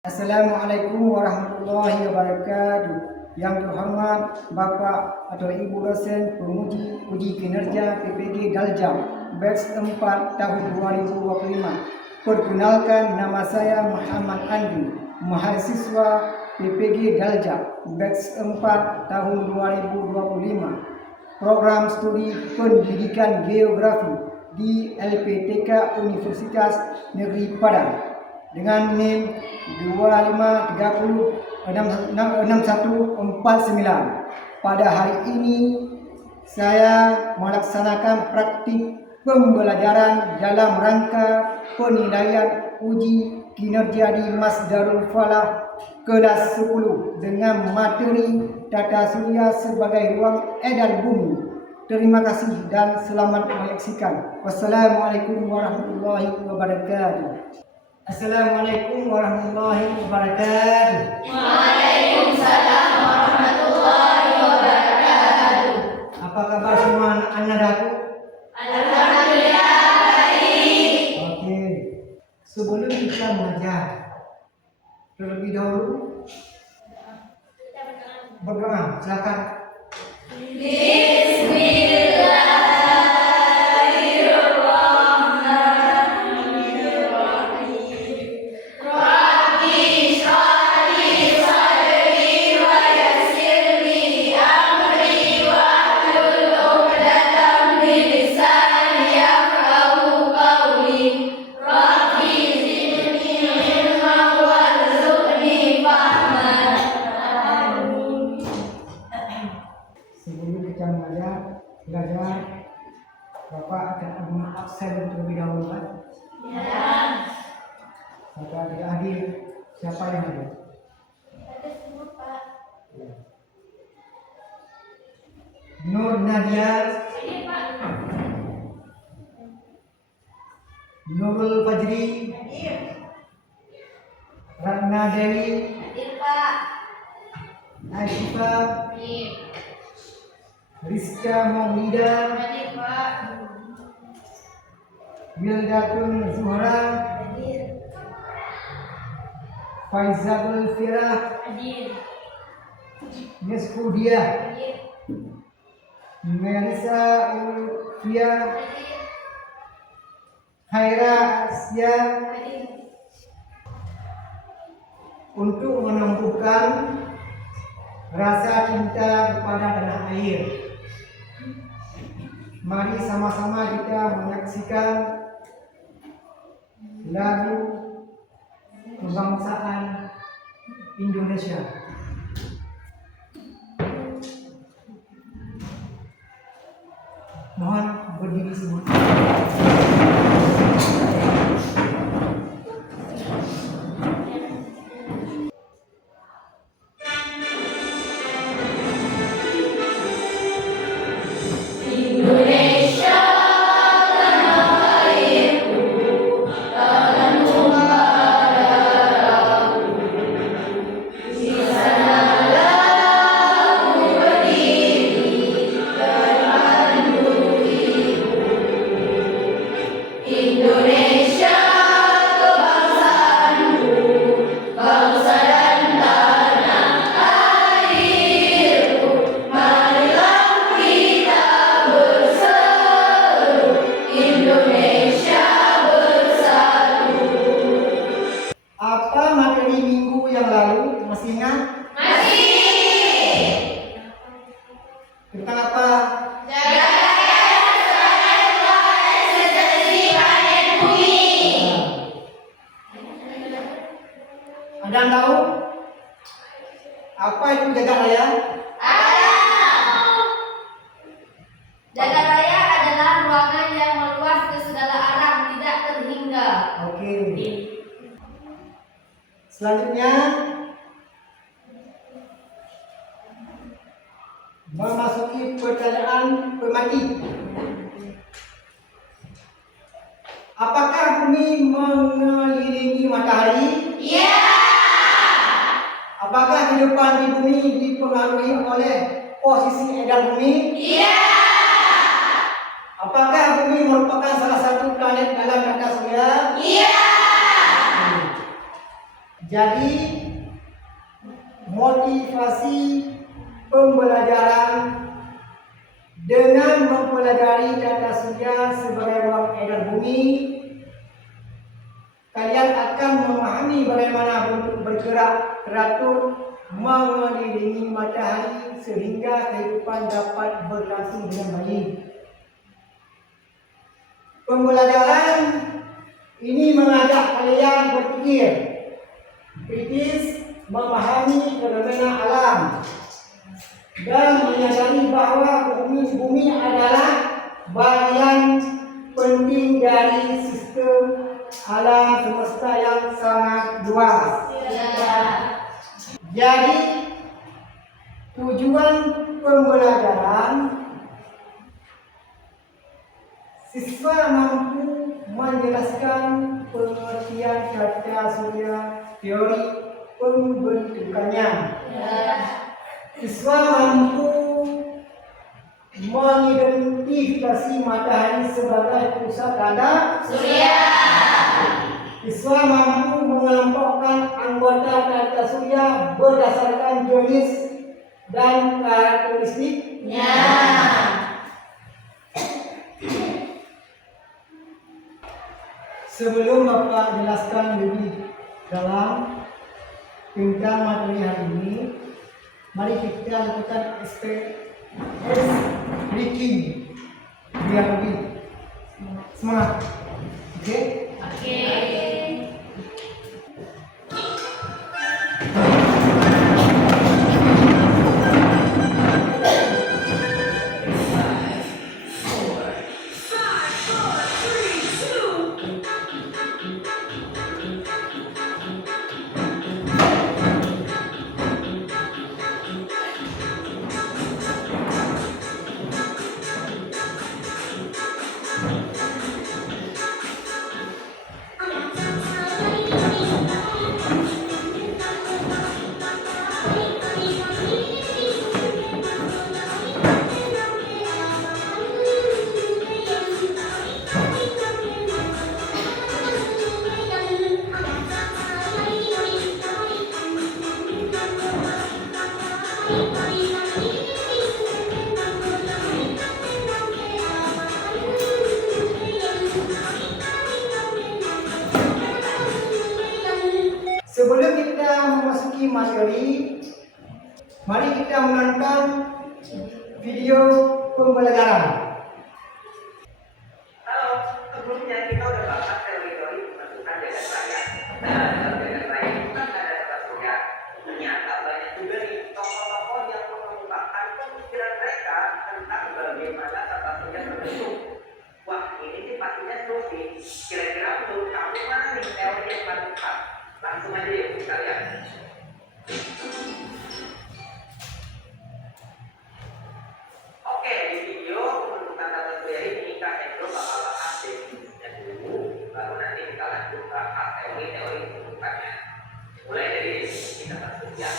Assalamualaikum warahmatullahi wabarakatuh. Yang terhormat Bapak atau Ibu dosen penguji uji kinerja PPG Galjam batch 4 tahun 2025. Perkenalkan, nama saya Muhammad Andri, mahasiswa PPG Galjam batch 4 tahun 2025. Program studi pendidikan geografi di LPTK Universitas Negeri Padang dengan NIM 25306149. Pada hari ini saya melaksanakan praktik pembelajaran dalam rangka penilaian uji kinerja di Masdarul Falah kelas 10 dengan materi tata surya sebagai ruang edar bumi. Terima kasih dan selamat menyaksikan. Wassalamualaikum warahmatullahi wabarakatuh. Assalamualaikum warahmatullahi wabarakatuh. Waalaikumsalam warahmatullahi wabarakatuh. Apa kabar semua anak-anakku? Alhamdulillah baik. Oke. Sebelum kita belajar, terlebih dahulu berdoa. Silakan. Sebelum kita belajar, Bapak akan absen terlebih dahulu, Pak. Ya. Bapak tidak hadir, siapa yang hadir? Ada semua, Pak. Nur Nadia, Ini, Pak. Nurul Fajri, Hadir. Ratna Dewi, Hadir, Pak. Aisyah, Hadir. Rizka Maulida, Hadir, Pak. Wildatun Zuhra, Hadir. Faizatul Firah, Hadir. Nisfudia, Hadir. Melisa Ulfia, Hadir. Khaira Asya. Hadir. Untuk menumbuhkan rasa cinta kepada tanah air, mari sama-sama kita menyaksikan lagu kebangsaan Indonesia. Mohon berdiri semua. Indonesia tanah airku, tanganmu darahku. Di sanalah ku berdiri dan memandu ibu. Indonesia kebangsaanku, bangsa dan tanah airku. Marilah kita berseru, Indonesia bersatu. Apa materi minggu yang lalu? Masih ingat? Masih. Tentang apa? Jaga eksistensi planet bumi. Ada yang tahu? Apa itu jagat raya? Jagat raya adalah ruangan yang meluas ke segala arah, tidak terhingga. Oke. Selanjutnya memasuki pertanyaan pemati. Apakah bumi mengelilingi matahari? Ya. Apakah kehidupan di bumi dipengaruhi oleh posisi edar bumi? Iya. Apakah bumi merupakan salah satu planet dalam tata surya? Iya. Jadi motivasi pembelajaran dengan mempelajari tata surya sebagai ruang edar bumi, kalian akan memahami bagaimana bentuk bergerak teratur mengelilingi matahari sehingga kehidupan dapat berlangsung dengan baik. Pembelajaran ini mengajak kalian berpikir kritis, memahami fenomena alam, dan menyadari bahwa bumi adalah bagian penting dari sistem alam semesta yang sangat luas. Jadi tujuan pembelajaran, siswa mampu menjelaskan pengertian tata surya, teori pembentukannya. Siswa mampu mengidentifikasi matahari sebagai pusat tata surya. Siswa mampu mengelompokkan anggota tata surya berdasarkan jenis dan karakteristiknya. Sebelum Bapak jelaskan lebih dalam tentang materi hari ini, mari kita lakukan ice breaking biar lebih semangat. Oke? Oke. Sebelum kita memasuki materi, mari kita menonton video pembelajaran. Halo, sebelumnya kita udah bahas teori-teori pembentukan jagat raya. Nah, dalam jagat raya itu kan ada tata surya. Ternyata banyak juga nih tokoh-tokoh yang mengemukakan pemikiran mereka tentang bagaimana tata surya terbentuk. Wah, ini sih pastinya seru sih. Kira-kira menurut kamu mana nih teori yang paling tepat? Langsung aja yuk kita lihat. Oke, di video pembentukan tata surya ini Kak Hendro bakal bahas definisinya dulu, baru nanti kita lanjut bahas teori-teori pembentukannya. Mulai dari definisi tata surya.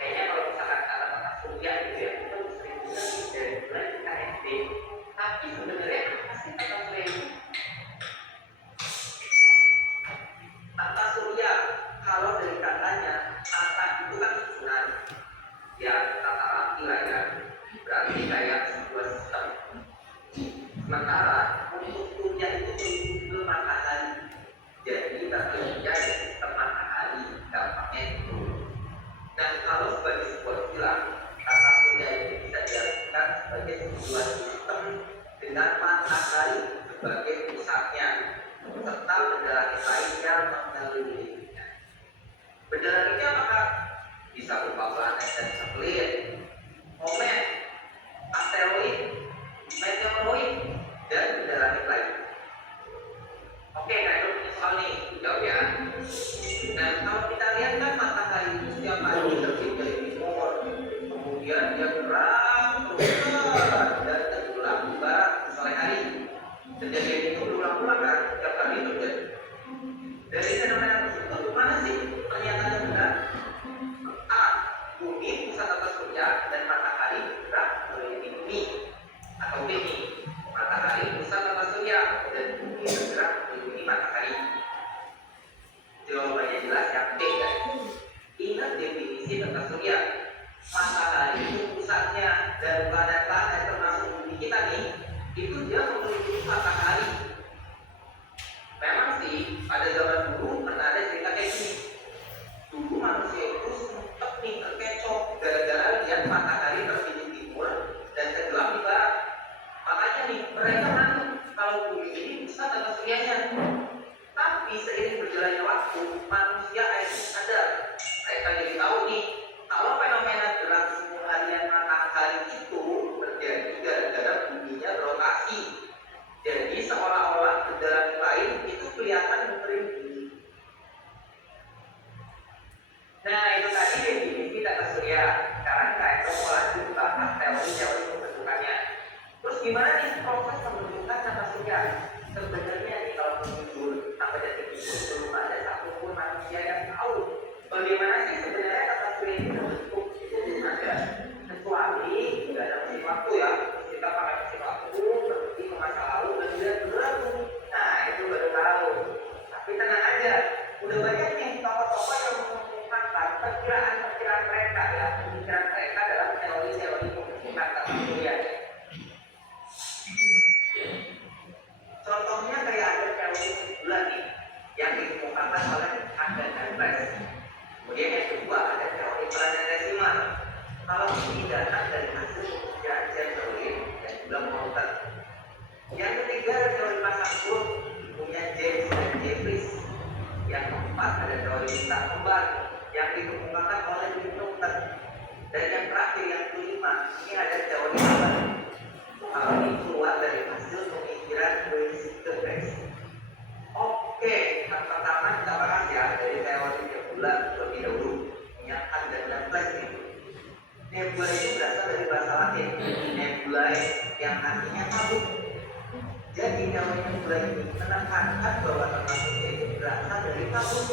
Kayaknya kalau misalkan kata tata surya itu ya kita sering dengar dari mulai kita SD. Tapi sebenarnya apa sih tata surya itu? Tata surya, kalau dari katanya, tata itu kan susunan. Ya, tata laki lah ya. Berarti kayak sebuah sistem. Sementara untuk surya itu menuju ke matahari. Jadi tata surya ada sistem matahari, gampangnya itu. Dan kalau sebagai sebuah silang, tata surya itu bisa diartikan sebagai sebuah sistem dengan matahari sebagai pusatnya, serta benda langit lain yang mengelilinginya. Benda langitnya apakah bisa berupa planet dan satelit, komet, asteroid, meteoroid, dan benda langit lain. Oke, nah itu punya soal nih, jawab ya. Nah, kalau kita lihat kan matahari itu setiap hari terbit dari timur, kemudian dia gerak terus dan tenggelam di barat sore hari. Kejadian itu berulang-ulang kan, setiap hari terjadi. Dari fenomena tersebut, mana sih pernyataan yang benar? A. Bumi pusat tata surya dan matahari bergerak mengelilingi bumi. Atau B. Matahari pusat tata surya dan bumi bergerak mengelilingi matahari. Jawabannya jelas yang B, guys. Pada zaman dulu pernah ada cerita kayak gini. Dulu manusia itu sempat nih terkecoh gara-gara lihat matahari terbit di timur dan tenggelam di barat. Makanya nih mereka menganggap kalau bumi ini pusat atas surianya. Tapi seiring berjalannya waktu, manusia akhirnya sadar. Mereka jadi tahu nih kalau fenomena gerak semu harian matahari itu terjadi gara-gara buminya berotasi. Jadi seolah-olah negara lain itu kelihatan mengelilingi bumi. Nah itu tadi definisi tata surya. Sekarang kita mau lanjut bahas teori-teori pembentukannya. Terus gimana nih proses pembentukan tata surya? Sebenarnya nih kalau muncul sampai detik ini belum ada satupun manusia yang tahu bagaimana sih sebenarnya tata surya ini terbentuk. Itu belum ada. Kecuali tidak ada mesin waktu ya. Kita pakai mesin waktu berarti ke masa lalu dan tidak berlalu. Nah itu baru tahu. Tapi tenang aja, udah banyak nih tokoh-tokoh yang mengungkapkan perkiraan-perkiraan mereka ya, pemikiran mereka dalam teori-teori pembentukan tata surya. Contohnya kayak ada teori bulan nih yang dikemukakan oleh Adam dan Price. Kemudian yang kedua ada teori planetesimal. Kalau ini datang dari hasil penelitian James Darwin dan juga Moulton. Yang ketiga ada teori pasang surut punya James dan Jeffries. Yang keempat ada teori bintang kembar yang dikemukakan oleh Newton. Dan yang terakhir yang kelima ini ada teori alam. Hal ini keluar dari hasil pemikiran Weiss. Oke, yang pertama kita bahas ya dari teori nebula terlebih dahulu. Yang ada dan Price ini. Nebula itu berasal dari bahasa Latin, nebulae yang artinya tabung. Jadi teori nebula ini menekankan bahwa tata surya itu berasal dari tabung.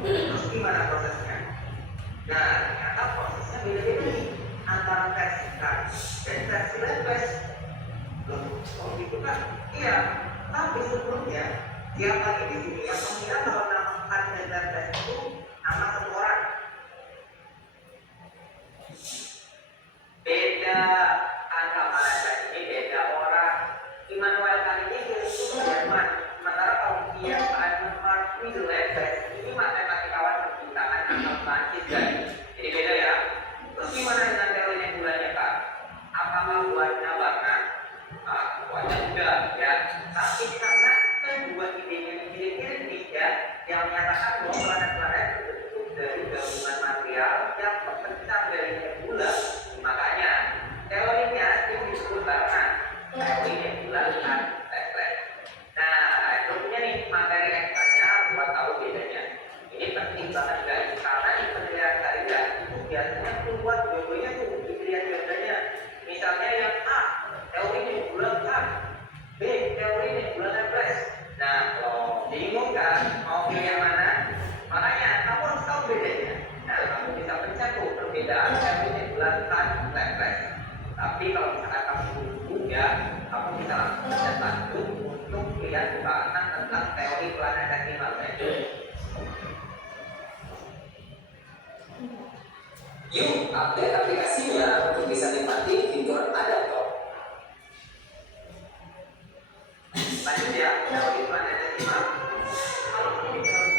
Terus gimana prosesnya? Nah, ternyata prosesnya beda-beda nih antara versi Price dan versi Lewis. Loh, oh gitu kan? Iya, tapi sebelumnya siapa nih di sini yang mengira kalau nama Adam dan Price itu nama satu orang? Beda, agama ini beda orang. Immanuel kali ini itu Jerman, sementara kalau dia Mark Lewis ini matematikawan percintaan asal Prancis guys. Jadi beda ya. Terus gimana dengan teori nebulanya Pak? Apakah buatnya banget? Buatnya enggak ya. Tapi karena kedua idenya mirip-mirip nih ya, yang menyatakan bahwa planet-planet terbentuk dari gabungan material yang terpecah dari nebula. Makanya teorinya itu disebut barengan teori nebula dan refleks. Nah, itu punya nih materi ekstranya buat tahu bedanya. Ini penting banget guys, karena di penilaian karya itu biasanya keluar dua-duanya tuh di pilihan gandanya. Misalnya yang A, teori nebula A, B, teori nebula refleks. Nah, kalau bingung kan mau pilih yang mana? Makanya kamu harus tahu bedanya. Nah, kamu bisa pencet tuh perbedaan teori nebula dan refleks. Tapi kalau misalkan kamu bingung ya, kamu bisa langsung pencet lanjut untuk lihat pembahasan tentang teori planetesimal itu. Yuk, update aplikasinya untuk bisa nikmati fitur adaptor. Lanjut ya, teori planetesimal. Kalau ini teori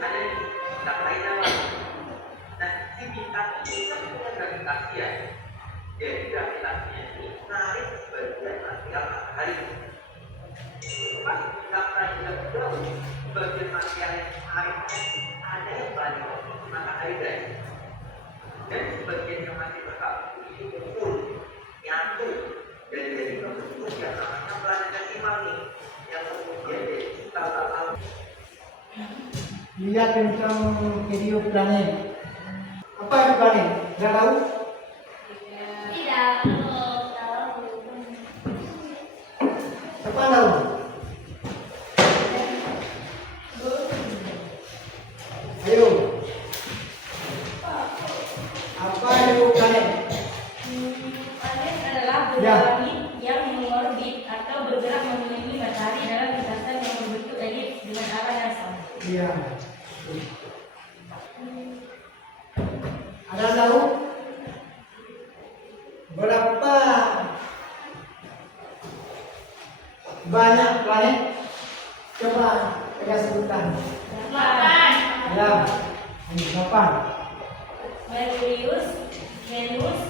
ada bintang lain apa? Nah, si bintang ini kan punya gravitasi ya. Jadi gravitasinya ini menarik sebagian material matahari. Pas bintang lain jauh, bagian material yang menarik ada yang balik matahari guys. Dan sebagian yang masih berkabut itu kumpul, nyatu, dan jadi membentuk yang namanya planetesimal nih, yang kemudian jadi cikal-bakal. Lihat tentang video planet. Apa itu planet? Tidak tahu? Tidak, belum tahu. Apa tahu? Ayo. Apa itu planet? Planet adalah benda Ya. langit yang mengorbit atau bergerak mengelilingi matahari dalam lintasan yang berbentuk elip dengan arah yang sama. Iya. Ada tahu berapa banyak planet? Coba kita sebutkan. 8. Ya, ini 8. Merkurius, Venus,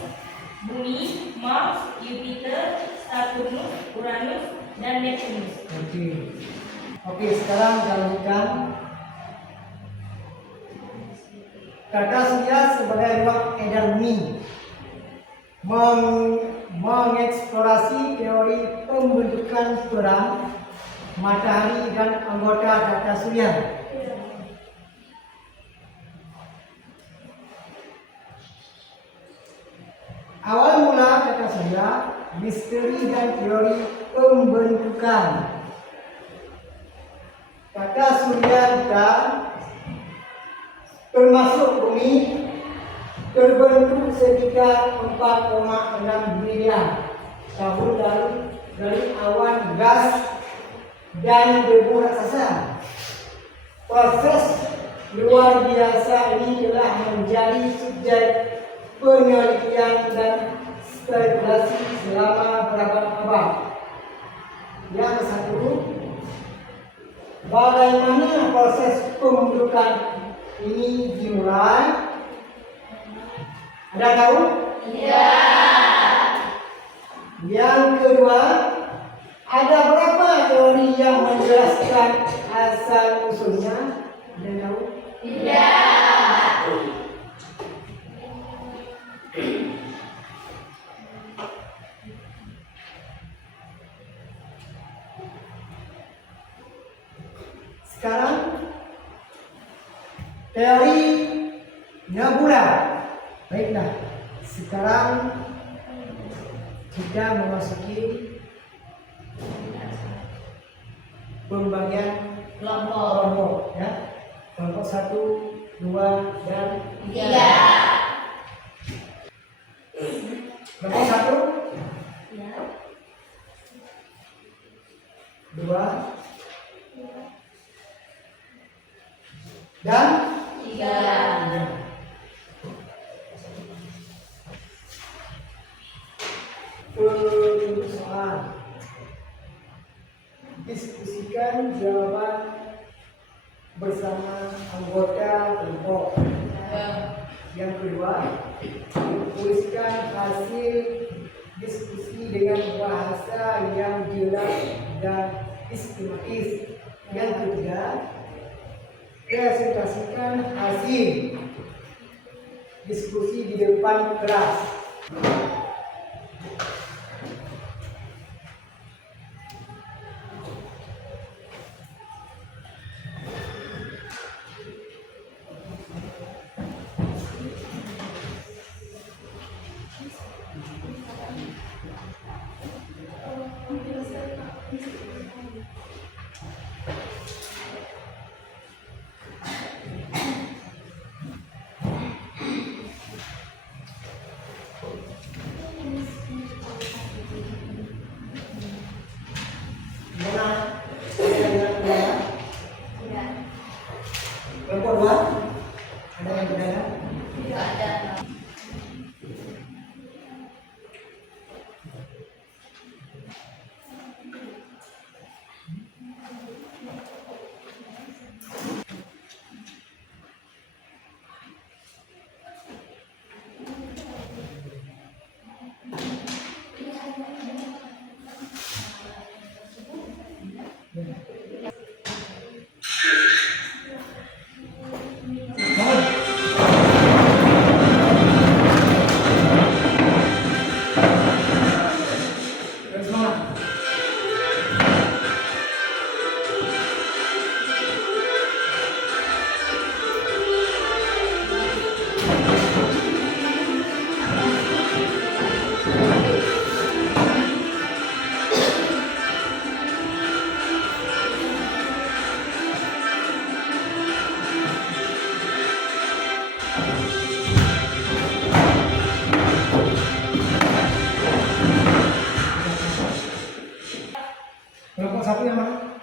Bumi, Mars, Jupiter, Saturnus, Uranus, dan Neptunus. Oke, sekarang kita lanjutkan. Tata surya sebagai ruang edar bumi mengeksplorasi teori pembentukan peran matahari dan anggota tata surya. Awal mula tata surya, misteri dan teori pembentukan. Tata surya kita termasuk bumi terbentuk sekitar 4,6 miliar tahun lalu dari awan gas dan debu raksasa. Proses luar biasa ini telah menjadi subjek penelitian dan spekulasi selama berabad-abad. Yang satu, bagaimana proses pembentukan ini dimulai? Ada tahu? Iya. Yang kedua, ada berapa teori yang menjelaskan asal usulnya? Ada tahu? Iya. Sekarang teori nebula. Baiklah, sekarang kita memasuki pembagian kelompok ya. Kelompok 1, 2, dan 3. Kelompok 1, 2, dan 3. Soal. Diskusikan jawaban bersama anggota kelompok. Yang kedua, tuliskan hasil diskusi dengan bahasa yang jelas dan sistematis. Yang ketiga, presentasikan hasil diskusi di depan kelas. Kelompok 2, ada yang bertanya? Tidak ada. Kelompok 1 yang mana?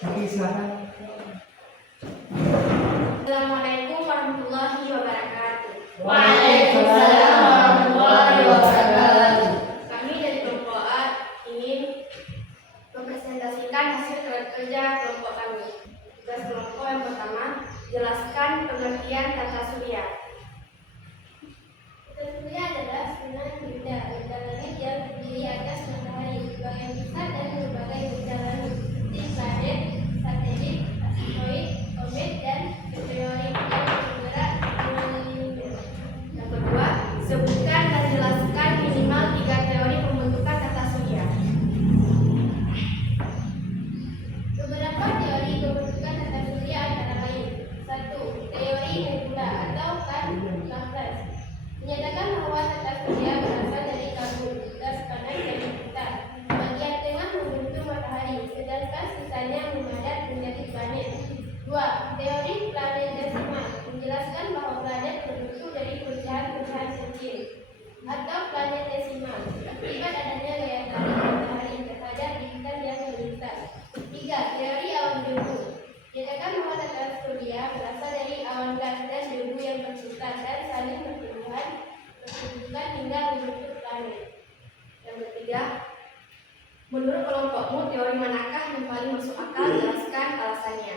Oke, silakan. Assalamualaikum warahmatullahi wabarakatuh. Waalaikumsalam warahmatullahi wabarakatuh. Kami dari kelompok A ingin kecil atau planetesimal akibat adanya gaya tarik matahari terhadap bintang yang melintas. 3. Teori awan debu. Dikatakan bahwa tataran surya berasal dari awan gas dan debu yang berputar dan saling berhubungan hingga membentuk planet. Yang ketiga, menurut kelompokmu teori manakah yang paling masuk akal? Jelaskan alasannya.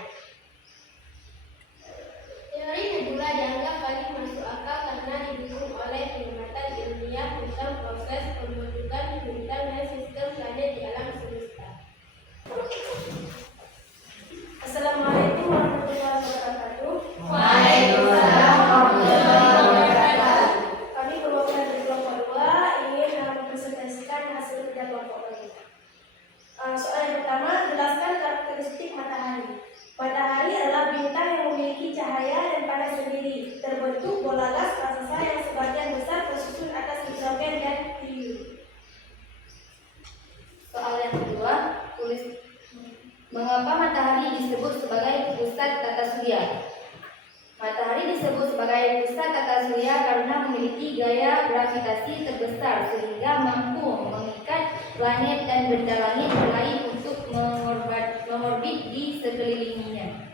Teori nebula dianggap paling masuk akal karena didukung oleh pengamatan ilmiah tentang proses pembentukan bintang dan sistem planet di alam semesta. Assalamualaikum warahmatullahi wabarakatuh. Waalaikumsalam warahmatullahi wabarakatuh. Kami perwakilan dari kelompok 2 ingin mempresentasikan hasil kerja kelompok kami. Soal yang pertama, jelaskan karakteristik matahari. Matahari adalah bintang yang memiliki cahaya dan panas sendiri, terbentuk bola gas raksasa yang sebagian besar tersusun atas hidrogen dan helium. Soal yang kedua, tulis mengapa matahari disebut sebagai pusat tata surya. Matahari disebut sebagai pusat tata surya karena memiliki gaya gravitasi terbesar sehingga mampu mengikat planet dan benda langit lain untuk mengorbit di sekelilingnya.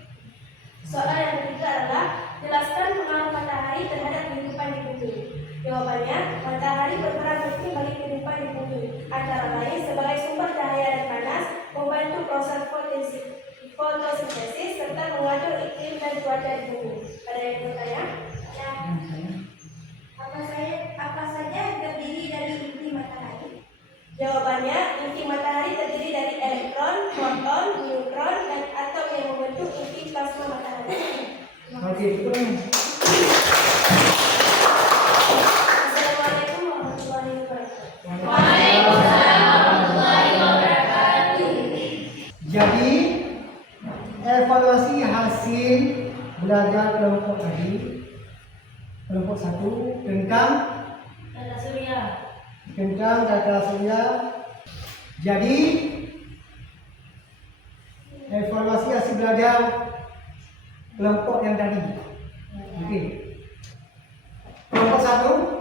Soal yang ketiga adalah jelaskan pengaruh matahari terhadap kehidupan di bumi. Jawabannya, matahari berperan penting bagi kehidupan di bumi, antara lain sebagai sumber cahaya dan panas, membantu proses fotosintesis serta mengatur iklim dan cuaca di bumi. Ada yang bertanya? Ya. Apa saja terdiri dari inti matahari? Jawabannya, inti matahari terdiri dari elektron, proton, neutron, dan atom yang membentuk inti plasma matahari. Oke, itu Assalamualaikum warahmatullahi wabarakatuh. Waalaikumsalam warahmatullahi wabarakatuh. jadi evaluasi hasil belajar kelompok tadi, kelompok 1 tentang Tata surya. tata surya. Jadi evaluasi hasil belajar kelompok yang tadi. Oke. Kelompok 1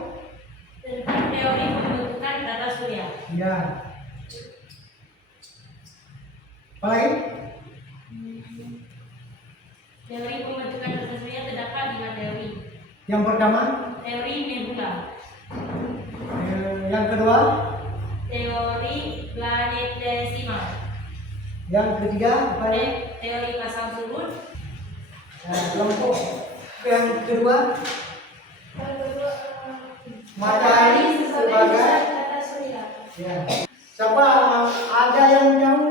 Tentang teori pembentukan tata surya. ya. Apa lain? Teori pembentukan tata surya terdapat 5 teori. Yang pertama, Teori nebula, yang kedua, teori planetesimal, yang ketiga, apa ya? teori pasang surut, Kelompok yang kedua, Yang kedua, matahari sebagai tata surya. ya. Siapa ada yang tahu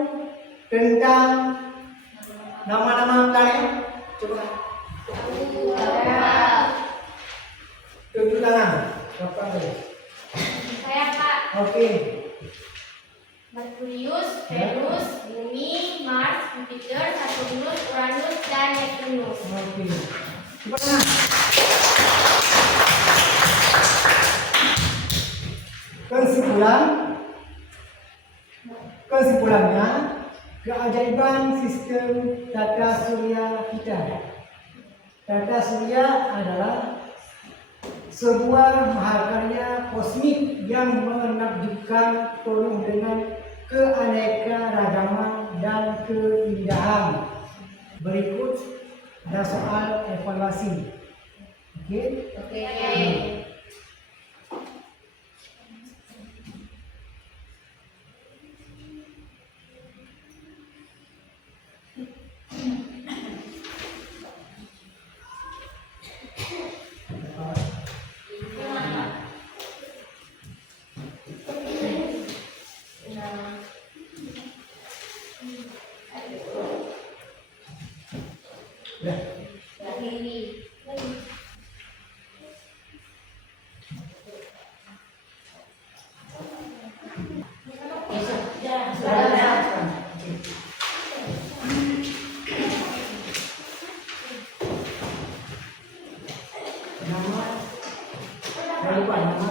tentang nama-nama planet? Coba tunjuk tangan. Siapa ada? Saya Pak. Oke. Merkurius, Venus, Bumi, Mars, Jupiter, Saturnus, Uranus, dan Neptunus. Oke. Coba tangan. Kesimpulannya, keajaiban sistem tata surya kita. Tata surya adalah sebuah mahakarya kosmik yang menakjubkan penuh dengan keanekaragaman dan keindahan. Berikut ada soal evaluasi. Oke? Oke. Udah. Lagi. Nama, saya lupa nama.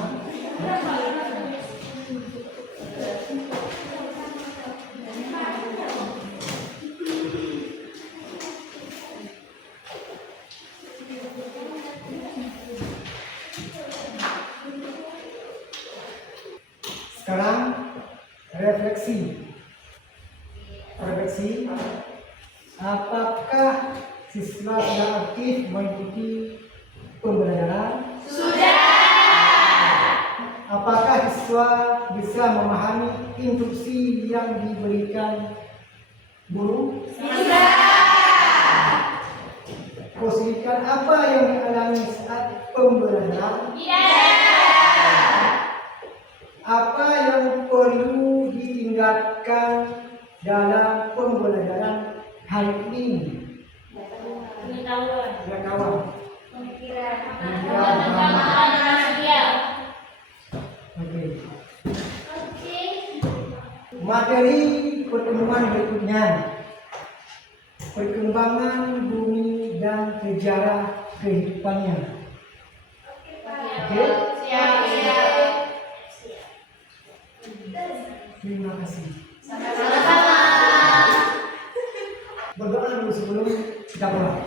Refleksi. Apakah siswa sudah aktif mengikuti pembelajaran? Apakah siswa bisa memahami instruksi yang diberikan guru? Kesulitan apa yang dialami saat pembelajaran? Apa yang perlu ditingkatkan dalam pembelajaran hari ini? Pengetahuan. Pemikiran. Oke. Materi pertemuan berikutnya: perkembangan bumi dan sejarah kehidupannya. Oke. Terima kasih. Berdoa dulu sebelum kita mulai.